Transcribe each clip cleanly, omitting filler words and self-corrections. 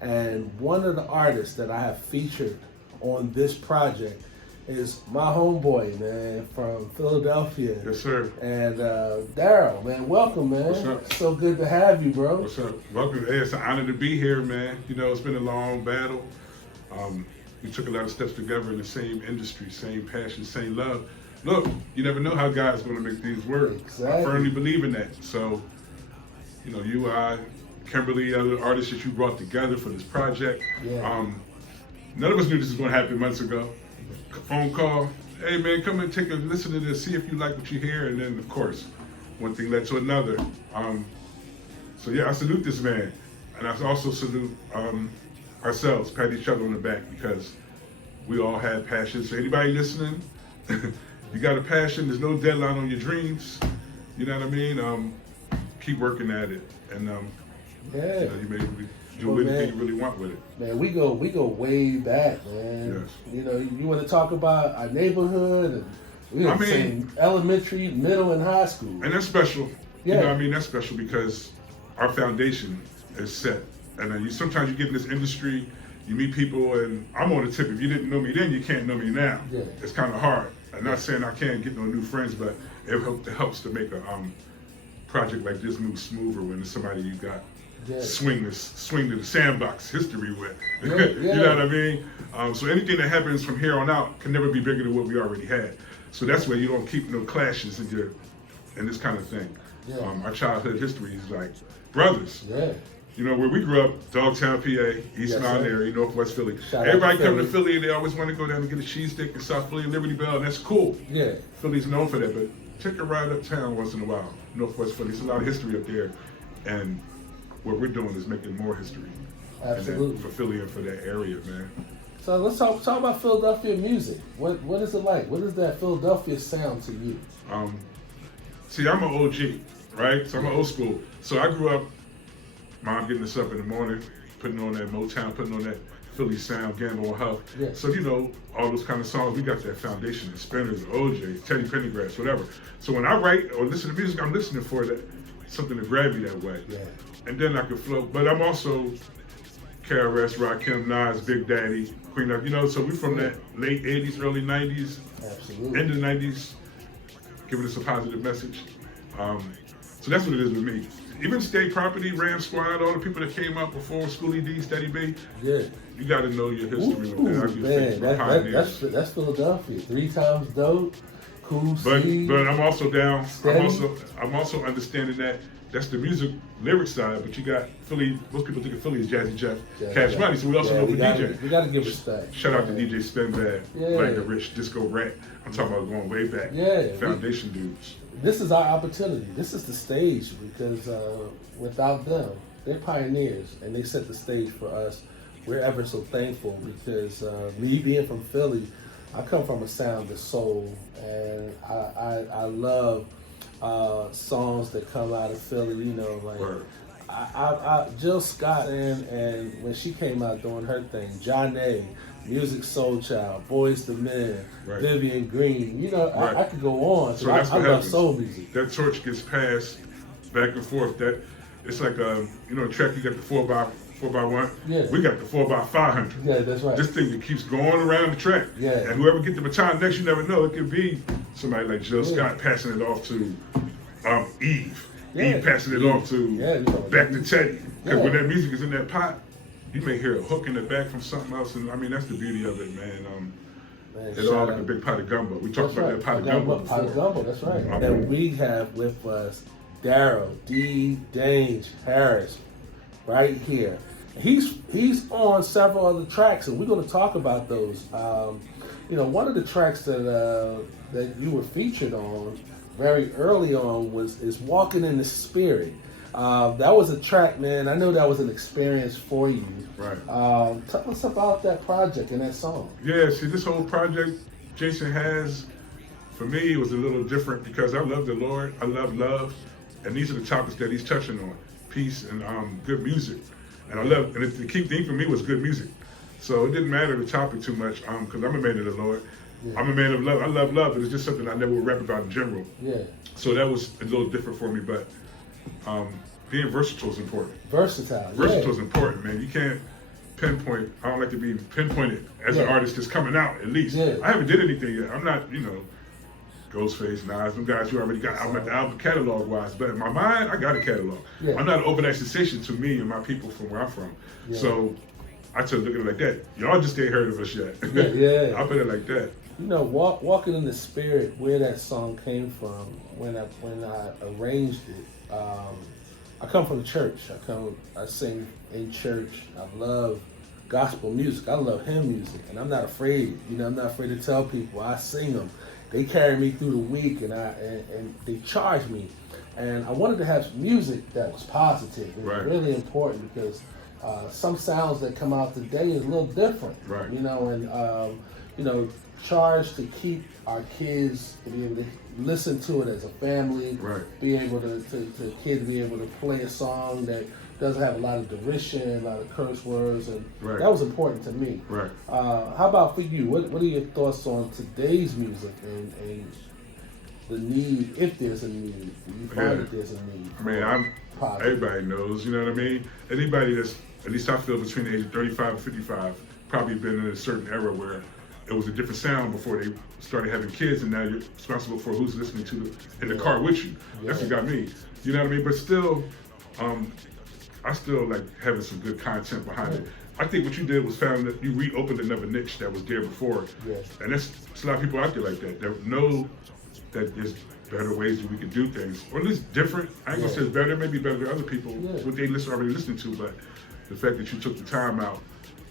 And one of the artists that I have featured on this project is my homeboy, man, from Philadelphia. Yes, sir. And Darrell, man, welcome, man. What's up? So good to have you, bro. What's up? Welcome. Hey, it's an honor to be here, man. You know, it's been a long battle. We took a lot of steps together in the same industry, same passion, same love. Look, you never know how God's going to make things work. Exactly. I firmly believe in that. So, you know, you, I, Kimberly, other artists that you brought together for this project. Yeah. None of us knew this was going to happen months ago. Phone call, hey man, come and take a listen to this, see if you like what you hear, and then of course, one thing led to another. So yeah, I salute this man, and I also salute ourselves, pat each other on the back, because we all have passions. So anybody listening, you got a passion, there's no deadline on your dreams, you know what I mean? Keep working at it, and Yeah. you know, you may do anything you really want with it. Man, we go way back, man. Yes. You know, you want to talk about our neighborhood, and we were I mean, same elementary, middle, and high school. And that's special. Yeah. You know what I mean? That's special because our foundation is set. And then sometimes you get in this industry, you meet people, and I'm on the tip. If you didn't know me then, you can't know me now. Yeah. It's kind of hard. I'm not saying I can't get no new friends, but it helps to make a project like this move smoother when there's somebody you got Yeah. swing to the sandbox history with. Yeah. You know what I mean? So anything that happens from here on out can never be bigger than what we already had. So that's where you don't keep no clashes in this kind of thing. Yeah. Our childhood history is like brothers. Yeah. You know, where we grew up, Dogtown, PA, East Yes, Mount sir. area, Northwest Philly. Shout out Everybody to come to Philly. Philly, they always want to go down and get a cheese stick in South Philly, Liberty Bell, and that's cool. Yeah. Philly's known for that, but take a ride uptown once in a while, Northwest Philly. There's a lot of history up there, and what we're doing is making more history. Absolutely. And for Philly and for that area, man. So let's talk about Philadelphia music. What is it like? What is that Philadelphia sound to you? See, I'm an OG, right? So I'm an old school. So I grew up, mom getting us up in the morning, putting on that Motown, putting on that Philly sound, Gamble and Huff. Yeah. So, you know, all those kind of songs, we got that foundation, the Spinners, OJ, Teddy Pendergrass, whatever. So when I write or listen to music, I'm listening for that, something to grab me that way. Yeah. And then I could flow. But I'm also KRS, Rakim, Nas, Big Daddy, Queen of, you know, so we're from that late 80s, early 90s, Absolutely. end of the 90s, giving us a positive message. So that's what it is with me. Even State Property, Ram Squad, all the people that came up before, Schoolie D, Steady B, Yeah. you got to know your history Ooh, with that. I just think man, we're pioneers. that's Philadelphia. 3 times dope. Cool C. But I'm also down. Steady. I'm also understanding that that's the music lyric side. But you got Philly. Most people think of Philly as Jazzy Jeff, Cash Money. So we also know for DJ. We got to give respect. Shout out to DJ Spinbad, Yeah. like the Rich Disco Rat. I'm talking about going way back. Yeah. Foundation dudes. This is our opportunity. This is the stage because without them, they're pioneers and they set the stage for us. We're ever so thankful because me being from Philly, I come from a sound of soul, and I love songs that come out of Philly. You know, like Word. Jill Scott and when she came out doing her thing, Johnny, Music Soul Child, Boys to Men, Right. Vivian Green. You know, Right. I could go on. So that's I what love happens. soul music. That torch gets passed back and forth. That it's like you know, a track you got the 4x1. Yeah. We got the 4x500. Yeah, that's right. This thing that keeps going around the track. Yeah. And whoever get the baton next, you never know. It could be somebody like Jill Scott passing it off to Eve. Yeah. Eve passing it off to Yeah, you know, back to Teddy. Because Yeah. when that music is in that pot, you may hear a hook in the back from something else. And I mean, that's the beauty of it, man. Man, It's shout all like out. a big pot of gumbo. We talked That's about right. that pot of gumbo Pot of before. gumbo, that's right. Okay. And we have with us Darrell, Dange, Harris, right here. He's on several other tracks, and we're going to talk about those. You know, one of the tracks that you were featured on very early on is "Walking in the Spirit." That was a track, man. I know that was an experience for you. Right. Tell us about that project and that song. Yeah, see, this whole project Jason has, for me, it was a little different because I love the Lord, I love love, and these are the topics that he's touching on, peace and good music. And the key thing for me was good music. So it didn't matter the topic too much because I'm a man of the Lord. Yeah. I'm a man of love. I love love, but it's just something I never would rap about in general. Yeah. So that was a little different for me, but being versatile is important. Versatile. Versatile Yeah. is important, man. You can't pinpoint. I don't like to be pinpointed as an artist that's coming out. At least I haven't did anything yet. I'm not, Ghostface, Nas, them guys who already got album catalog wise. But in my mind, I got a catalog. I'm not an overnight sensation to me and my people from where I'm from. So I took a look at it like that. Y'all just ain't heard of us yet. I put it like that. Walking in the Spirit, where that song came from, when I arranged it, I come from the church. I sing in church. I love gospel music. I love hymn music, and I'm not afraid. I'm not afraid to tell people I sing them. They carry me through the week, and they charge me. And I wanted to have music that was positive. It was really important because some sounds that come out today is a little different. Charged to keep our kids to be able to listen to it as a family, be able to kids be able to play a song that doesn't have a lot of derision, a lot of curse words, and that was important to me. How about for you? What are your thoughts on today's music and the need, if there's a need? Do you find that there's a need? Everybody knows, you know what I mean? Anybody that's, at least I feel, between the age of 35 and 55, probably been in a certain era where it was a different sound before they started having kids, and now you're responsible for who's listening to in the car with you. That's what got me. You know what I mean? But still, I still like having some good content behind it. I think what you did was found that you reopened another niche that was there before. And there's a lot of people out there like that know that there's better ways that we can do things, or at least different. I ain't gonna say it's better, maybe better than other people, what they already listening to, but the fact that you took the time out,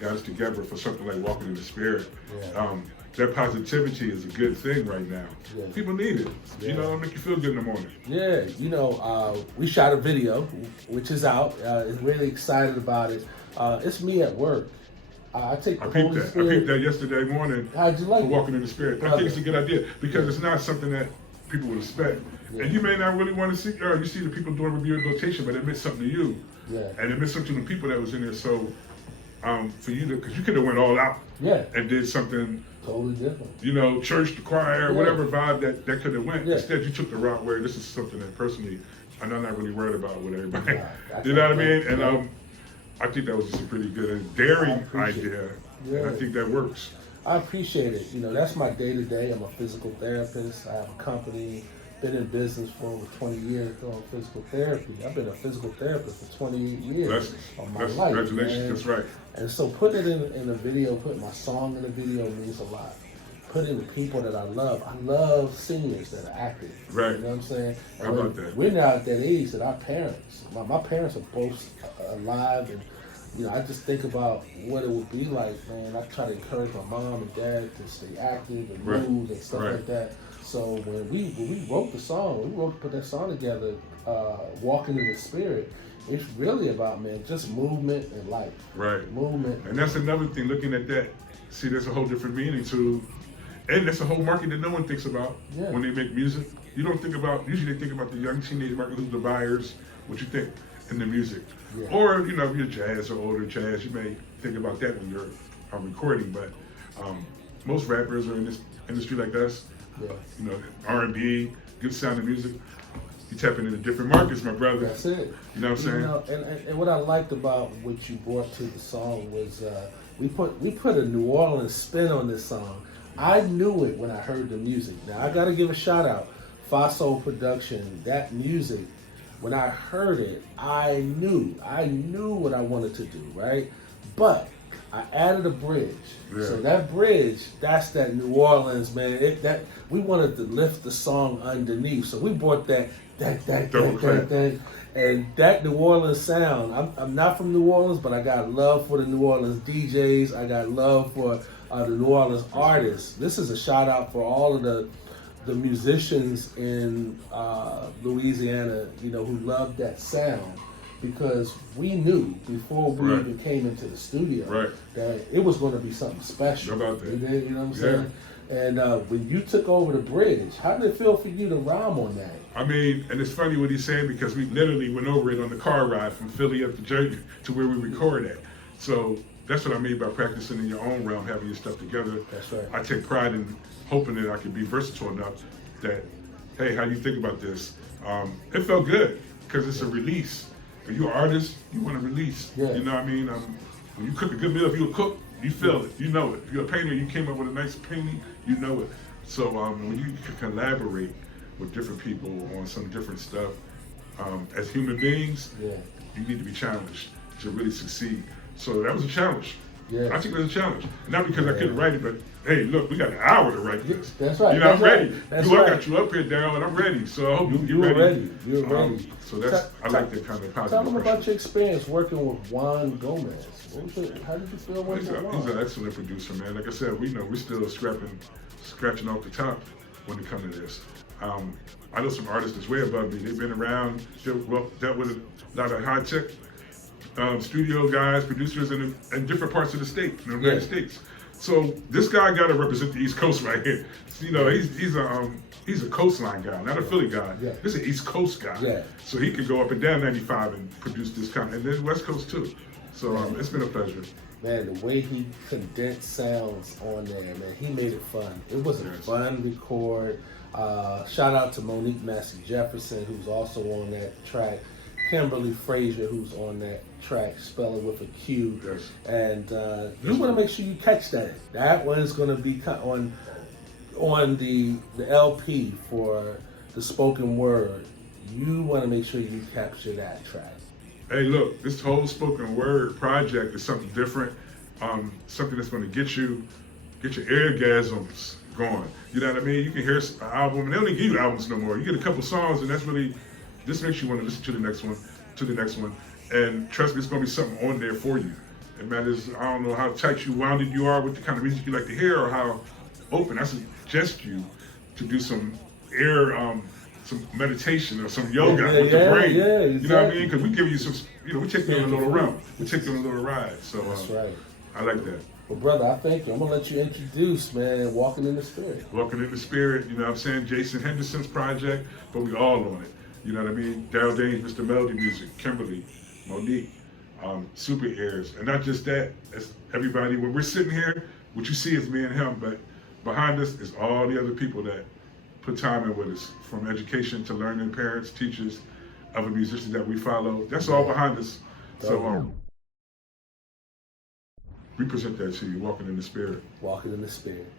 got us together for something like Walking in the Spirit. That positivity is a good thing right now. People need it. It'll make you feel good in the morning. We shot a video, which is out. Really excited about it. It's me at work. I peeped that yesterday morning. How'd you like Walking in the Spirit. I think it's a good idea because it's not something that people would expect. And you may not really want to see, or you see the people doing rehabilitation, but it meant something to you. And it meant something to the people that was in there. So for you to, because you could have went all out and did something totally different. Church, the choir, whatever vibe that could have went. Instead, you took the route where this is something that personally, I'm not really worried about with everybody. You know what I mean? And I think that was just a pretty good and daring idea. And I think that works. I appreciate it. That's my day-to-day. I'm a physical therapist. I have a company, been in business for over 20 years doing physical therapy. I've been a physical therapist for 28 years of my life. Congratulations, that's right. And so putting it in a video, putting my song in a video means a lot. Putting the people that I love seniors that are active. You know what I'm saying? And How about that? We're now at that age that our parents, my parents are both alive, and I just think about what it would be like, man. I try to encourage my mom and dad to stay active and move and stuff like that. So when we wrote the song, put that song together, Walking in the Spirit, it's really about, man, just movement and life. Movement. And that's another thing, looking at that, see, there's a whole different meaning to, and that's a whole market that no one thinks about when they make music. You don't think about, usually they think about the young teenage market, who's the buyers, what you think in the music. Or, if you're jazz or older jazz, you may think about that when you're recording, but most rappers are in this industry like us. R&B, good sounding music. You tapping into different markets, my brother. That's it. You know what I'm saying? And what I liked about what you brought to the song was we put a New Orleans spin on this song. I knew it when I heard the music. Now I got to give a shout out, Faso Production. That music, when I heard it, I knew what I wanted to do, right? But I added a bridge. So that bridge, that's that New Orleans, man. We wanted to lift the song underneath. So we brought that, and that New Orleans sound. I'm not from New Orleans, but I got love for the New Orleans DJs. I got love for the New Orleans artists. This is a shout out for all of the musicians in Louisiana, who love that sound, because we knew before we even came into the studio that it was going to be something special. How about that? You know what I'm saying? And when you took over the bridge, how did it feel for you to rhyme on that? I mean, and it's funny what he's saying, because we literally went over it on the car ride from Philly up to Jersey to where we record at. So that's what I mean by practicing in your own realm, having your stuff together. That's right. I take pride in hoping that I can be versatile enough that, hey, how do you think about this? It felt good because it's a release. If you're an artist, you want to release. You know what I mean? When you cook a good meal, if you're a cook, you feel it, you know it. If you're a painter, you came up with a nice painting, you know it. So when you can collaborate with different people on some different stuff, as human beings, Yeah. you need to be challenged to really succeed. So that was a challenge. Yeah. I think it was a challenge. Not because I couldn't write it, but hey, look, we got an hour to write this. That's right. You know, That's I'm ready. right. That's I right. got you up here, Darrell, and I'm ready. So I hope You you're were ready. ready. You were ready. So that's I like that kind of positive Tell them about pressure. your experience working with Juan Gomez. How did you feel working with Juan? He's an excellent producer, man. Like I said, we're still scratching off the top when it comes to this. I know some artists that's way above me. They've been around, dealt with a lot of high tech studio guys, producers in different parts of the state, in the United States. So this guy got to represent the East Coast right here. So, you know, he's a coastline guy, not a Philly guy. Yeah. This is an East Coast guy. Yeah. So he could go up and down 95 and produce this kind, and then West Coast too. So it's been a pleasure. Man, the way he condensed sounds on there, man, he made it fun. It was a fun record. Shout out to Monique Massey Jefferson, who's also on that track. Kimberly Frazier, who's on that track, Spell It with a Q. Yes. And you want to make sure you catch that. That one's going to be on the LP for the spoken word. You want to make sure you capture that track. Hey, look, this whole spoken word project is something different, something that's going to get your eargasms going. You know what I mean? You can hear an album, and they don't even give you albums no more. You get a couple songs, and that's really, this makes you want to listen to the next one, and trust me, it's going to be something on there for you. It matters, I don't know how tight you wounded you are with the kind of music you like to hear, or how open. I suggest you to do some some meditation or some yoga with the brain. Yeah, exactly. You know what I mean? Because we give you some, we take you on a little round. We take you on a little ride. So That's right. I like that. Well, brother, I thank you. I'm going to let you introduce, man, Walking in the Spirit. Walking in the Spirit, you know what I'm saying? Jason Henderson's project, but we all on it. You know what I mean? Darrell, Dange, Mr. Melody Music, Kimberly, Monique, Super Airs. And not just that, it's everybody. When we're sitting here, what you see is me and him, but behind us is all the other people that put time in with us, from education to learning, parents, teachers, other musicians that we follow. That's all behind us. So we present that to you, Walking in the Spirit. Walking in the Spirit.